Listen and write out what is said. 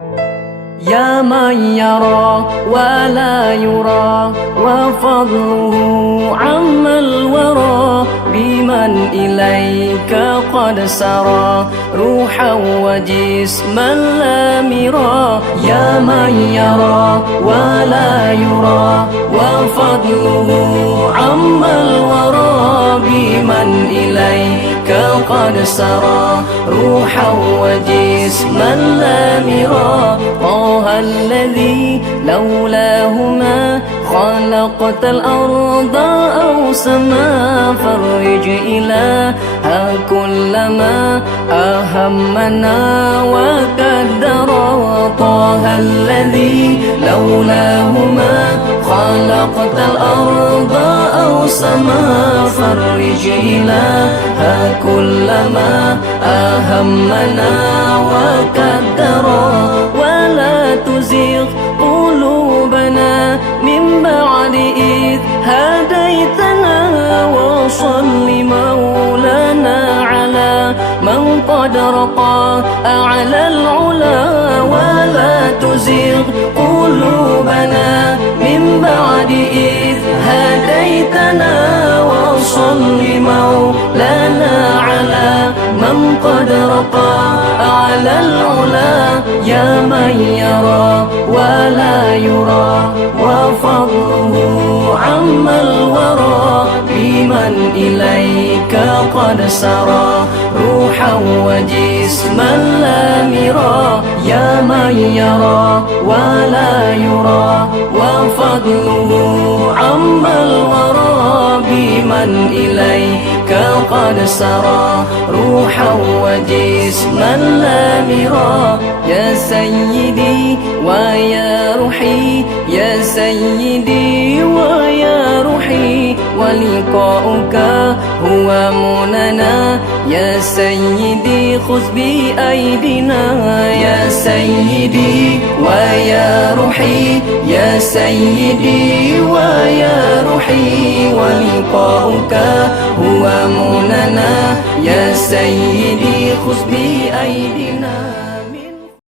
يا من يرى ولا يرى وفضله عم الورى بمن إليك قد سرى روحا وجسما لا مرى يا من يرى ولا يرى وفضله عم الورى بمن إليك قد سرى روحا وجسما لا مرى طه الذي لولاه ما خلقت الأرض أو سما فرج إلها كلما أهمنا وكدر طه الذي لولاه ما خلقت الأرض أو سما فرج إلها كلما أهمنا وكدر ولا تزغ قلوبنا من بعد إذ هديتنا وصل مولانا على من قد رقى أعلى العلا ولا تزغ قلوبنا من بعد إذ هديتنا وصل مولانا على من قد رقى أعلى العلا يا من يرى ولا يرى وفضله عم الورى بمن إليك قد سرى روحا وجسما لا مرى يا من يرى ولا يرى وفضله عم الورى بمن إليك قد سرى روحا وجسما لا مرى يا سيدي ويا روحي يا سيدي ويا روحي ولقاؤك هو مننا يا سيدي خذ بأيدينا يا سيدي ويا روحي يا سيدي ويا روحي ولقاؤك هو مننا يا سيدي خذ بأيدينا